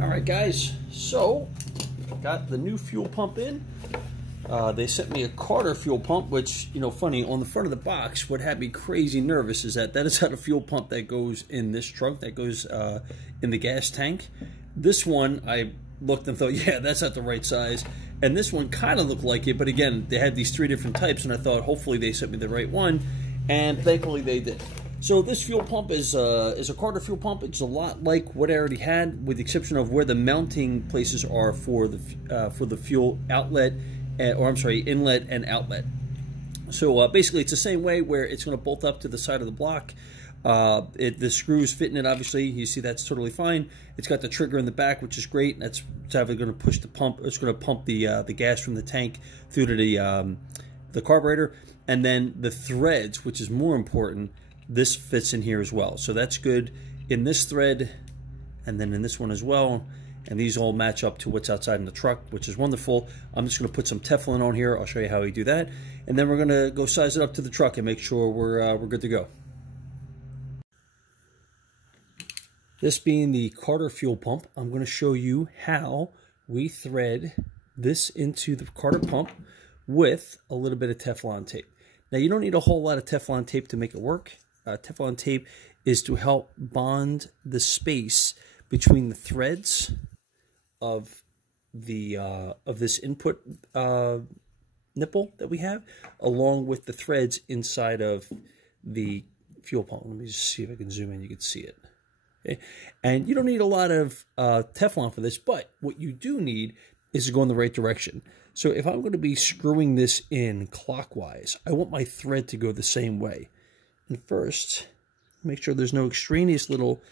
All right, guys, so got the new fuel pump in. They sent me a Carter fuel pump, which, you know, funny, on the front of the box, what had me crazy nervous is that is not a fuel pump that goes in this trunk, that goes in the gas tank. This one, I looked and thought, yeah, that's not the right size. And this one kind of looked like it, but again, they had these 3 different types, and I thought, hopefully they sent me the right one, and thankfully they did. So this fuel pump is a Carter fuel pump. It's a lot like what I already had, with the exception of where the mounting places are for the fuel outlet, or I'm sorry, inlet and outlet. So basically, it's the same way, where it's going to bolt up to the side of the block. The screws fit in it. Obviously, you see that's totally fine. It's got the trigger in the back, which is great. It's either going to push the pump. It's going to pump the gas from the tank through to the carburetor, and then the threads, which is more important. This fits in here as well, so that's good in this thread, and then in this one as well. And these all match up to what's outside in the truck, which is wonderful. I'm just going to put some Teflon on here. I'll show you how we do that, and then we're going to go size it up to the truck and make sure we're good to go. This being the Carter fuel pump, I'm going to show you how we thread this into the Carter pump with a little bit of Teflon tape. Now, you don't need a whole lot of Teflon tape to make it work. Teflon tape is to help bond the space between the threads of this input nipple that we have, along with the threads inside of the fuel pump. Let me just see if I can zoom in. You can see it. Okay, and you don't need a lot of Teflon for this, but what you do need is to go in the right direction. So if I'm going to be screwing this in clockwise, I want my thread to go the same way. And first, make sure there's no extraneous little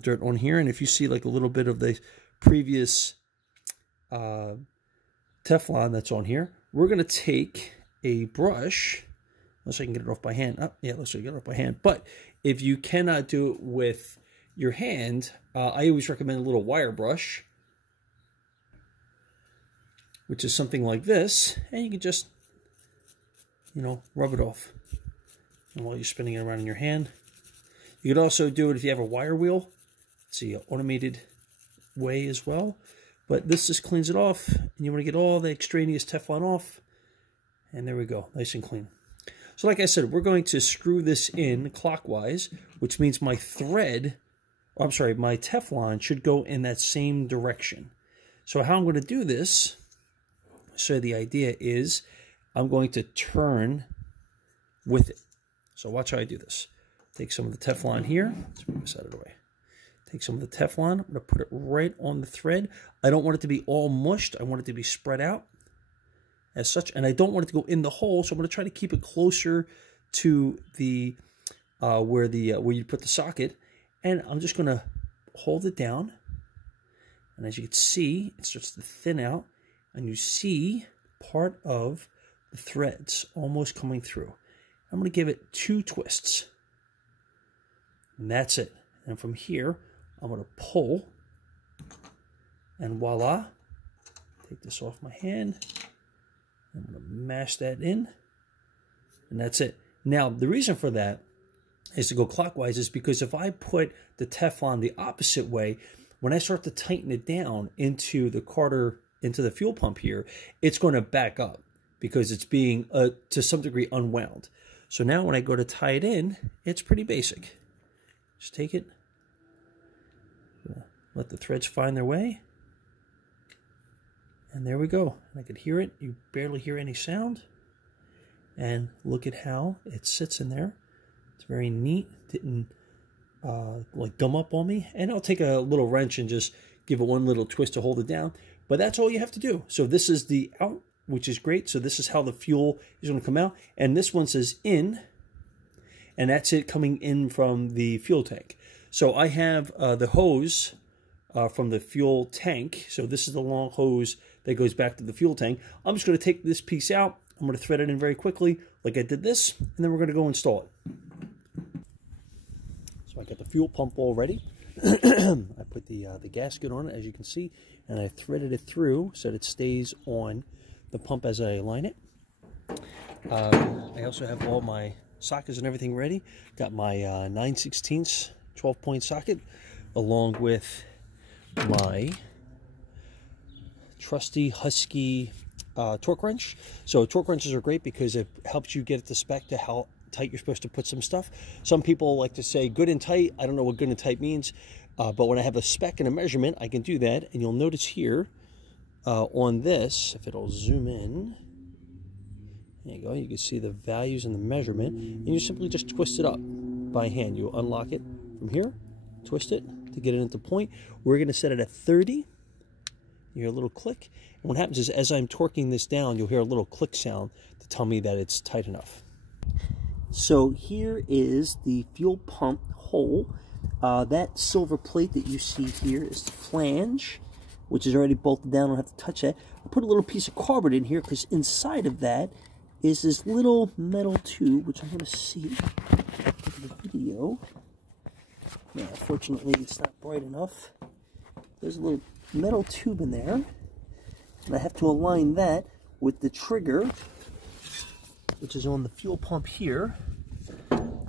dirt on here. And if you see like a little bit of the previous Teflon that's on here, we're going to take a brush, unless I can get it off by hand. Oh, yeah, let's get it off by hand. But if you cannot do it with your hand, I always recommend a little wire brush, which is something like this, and you can just, you know, rub it off. And while you're spinning it around in your hand, you could also do it if you have a wire wheel. It's an automated way as well. But this just cleans it off, and you want to get all the extraneous Teflon off. And there we go, nice and clean. So like I said, we're going to screw this in clockwise, which means my thread, oh, I'm sorry, my Teflon should go in that same direction. So how I'm going to do this, so the idea is I'm going to turn with it. So watch how I do this. Take some of the Teflon here. Let's move this out of the way. Take some of the Teflon. I'm going to put it right on the thread. I don't want it to be all mushed. I want it to be spread out as such. And I don't want it to go in the hole, so I'm going to try to keep it closer to the where you put the socket. And I'm just going to hold it down. And as you can see, it starts to thin out. And you see part of the threads almost coming through. I'm going to give it 2 twists. And that's it. And from here, I'm going to pull. And voila. Take this off my hand. I'm going to mash that in. And that's it. Now, the reason for that is to go clockwise is because if I put the Teflon the opposite way, when I start to tighten it down into the Carter, into the fuel pump here, it's going to back up because it's being, to some degree, unwound. So now when I go to tie it in, it's pretty basic. Just take it, let the threads find their way, and there we go. I can hear it. You barely hear any sound. And look at how it sits in there. It's very neat. Didn't like gum up on me. And I'll take a little wrench and just give it one little twist to hold it down. But that's all you have to do. So this is the out, which is great. So this is how the fuel is going to come out. And this one says in, and that's it coming in from the fuel tank. So I have the hose from the fuel tank. So this is the long hose that goes back to the fuel tank. I'm just going to take this piece out. I'm going to thread it in very quickly, like I did this, and then we're going to go install it. So I got the fuel pump all ready. I put the gasket on it, as you can see, and I threaded it through so that it stays on the pump as I align it. I also have all my sockets and everything ready. Got my 9/16 12-point socket, along with my trusty Husky torque wrench. So torque wrenches are great because it helps you get it to spec to how tight you're supposed to put some stuff. Some people like to say good and tight. I don't know what good and tight means, but when I have a spec and a measurement, I can do that. And you'll notice here on this, if it'll zoom in, there you go, you can see the values and the measurement, and you simply just twist it up by hand. You unlock it from here, twist it to get it into point. We're going to set it at 30. You hear a little click, and what happens is as I'm torquing this down, you'll hear a little click sound to tell me that it's tight enough. So here is the fuel pump hole. That silver plate that you see here is the flange, which is already bolted down. I don't have to touch that. I'll put a little piece of cardboard in here because inside of that is this little metal tube, which I'm going to see in the video. Yeah, fortunately, it's not bright enough. There's a little metal tube in there, and I have to align that with the trigger, which is on the fuel pump here.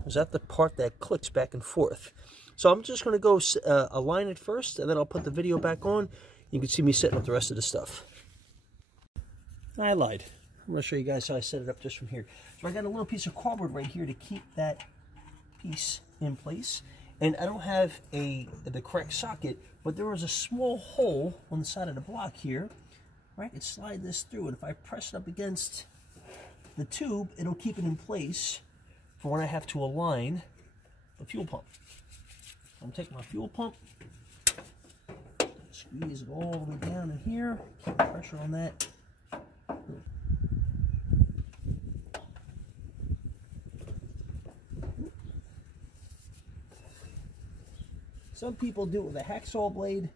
Is that the part that clicks back and forth? So I'm just going to go align it first, and then I'll put the video back on. You can see me setting up the rest of the stuff. I lied. I'm going to show you guys how I set it up just from here. So I got a little piece of cardboard right here to keep that piece in place. And I don't have the correct socket, but there was a small hole on the side of the block here where I can slide this through. And if I press it up against the tube, it'll keep it in place for when I have to align the fuel pump. I'm taking my fuel pump, squeeze it all the way down in here, keep the pressure on that. Some people do it with a hacksaw blade.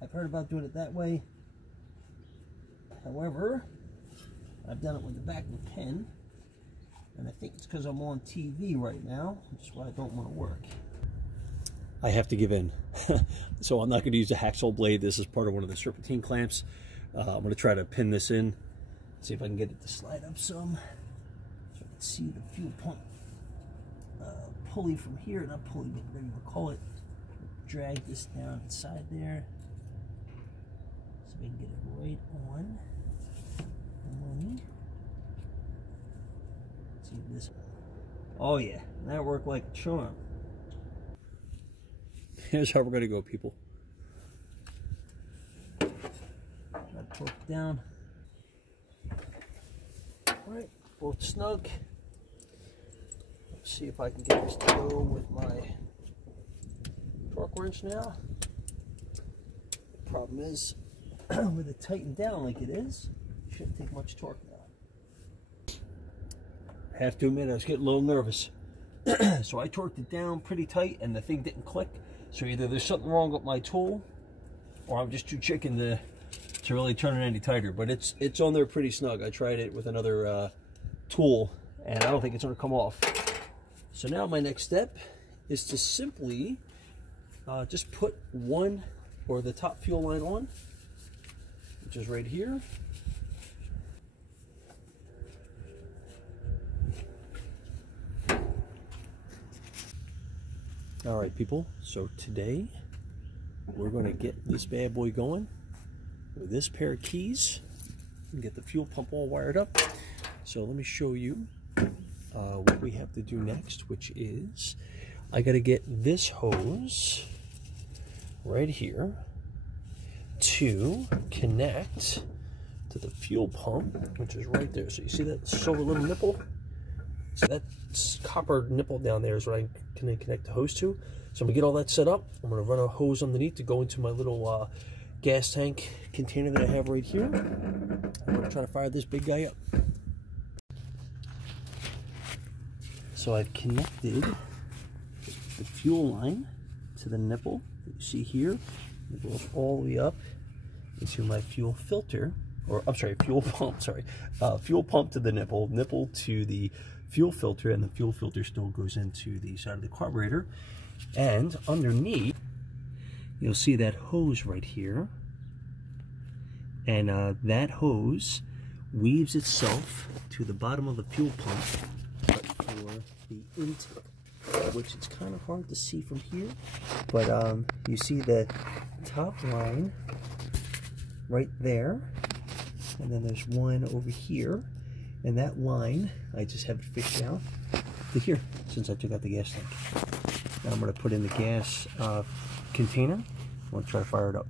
I've heard about doing it that way. However, I've done it with the back of a pen, and I think it's because I'm on TV right now, which is why I don't want to work. I have to give in. So I'm not going to use a hacksaw blade. This is part of one of the serpentine clamps. I'm going to try to pin this in, see if I can get it to slide up some, so I can see the fuel pump pulley from here, not pulley, but whatever you want to call it. Drag this down inside there, so we can get it right on. See this? Oh yeah, that worked like a charm. Here's how we're going to go, people. Got torque down. Alright, both snug. Let's see if I can get this to go with my torque wrench now. The problem is, with it tightened down like it is, it shouldn't take much torque now. I have to admit, I was getting a little nervous. So I torqued it down pretty tight and the thing didn't click. So either there's something wrong with my tool, or I'm just too chicken to really turn it any tighter. But it's on there pretty snug. I tried it with another tool, and I don't think it's going to come off. So now my next step is to simply just put one or the top fuel line on, which is right here. All right, people, so today we're going to get this bad boy going with this pair of keys and get the fuel pump all wired up. So let me show you what we have to do next, which is I got to get this hose right here to connect to the fuel pump, which is right there. So you see that silver little nipple? So that copper nipple down there is what I'm going to connect the hose to. So I'm going to get all that set up. I'm going to run a hose underneath to go into my little gas tank container that I have right here. I'm going to try to fire this big guy up. So I've connected the fuel line to the nipple that you see here. It goes all the way up into my fuel filter, or I'm sorry, fuel pump, sorry. Fuel pump to the nipple, nipple to the fuel filter, and the fuel filter still goes into the side of the carburetor. And underneath, you'll see that hose right here. And that hose weaves itself to the bottom of the fuel pump for the intake. which it's kind of hard to see from here, but you see the top line right there, and then there's one over here, and that line, I just have it fished out to here since I took out the gas tank. Now I'm going to put in the gas container. I'm going to try to fire it up.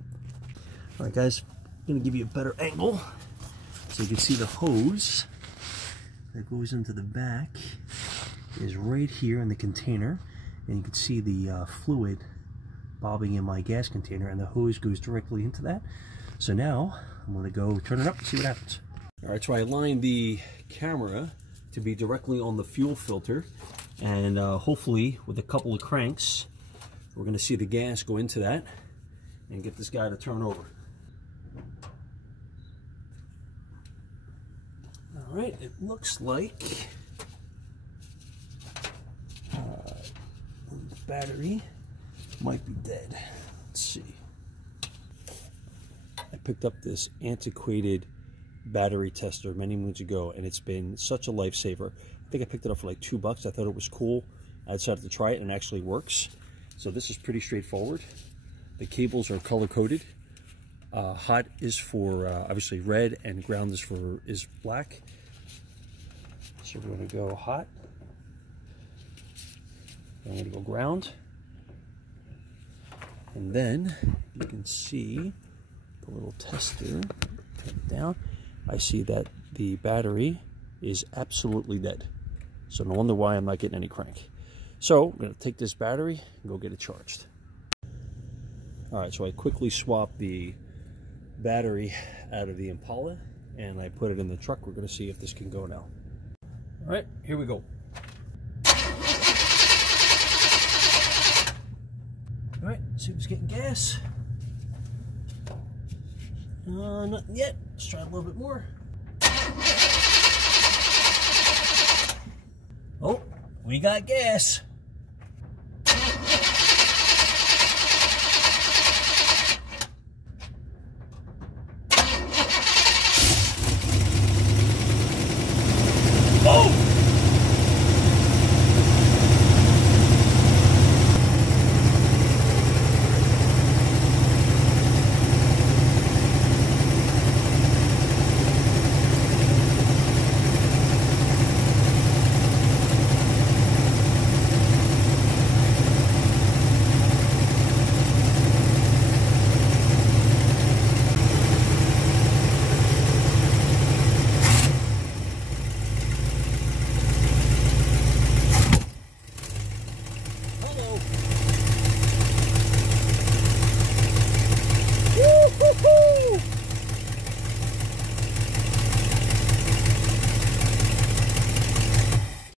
Alright guys, I'm going to give you a better angle so you can see the hose that goes into the back is right here in the container, and you can see the fluid bobbing in my gas container, and the hose goes directly into that. So now I'm going to go turn it up and see what happens. Alright, so I aligned the camera to be directly on the fuel filter, and hopefully with a couple of cranks we're going to see the gas go into that and get this guy to turn over. Alright, it looks like the battery might be dead. Let's see. I picked up this antiquated battery tester many moons ago, and it's been such a lifesaver. I think I picked it up for like $2. I thought it was cool. I decided to try it, and it actually works. So this is pretty straightforward. The cables are color-coded. Hot is for obviously red, and ground is black. So we're going to go hot. I'm going to go ground. And then you can see the little tester, turn it down. I see that the battery is absolutely dead. So no wonder why I'm not getting any crank. So I'm going to take this battery and go get it charged. Alright, so I quickly swapped the battery out of the Impala and I put it in the truck. We're going to see if this can go now. Alright, here we go. Alright, see who's getting gas. Nothing yet. Let's try a little bit more. Oh, we got gas.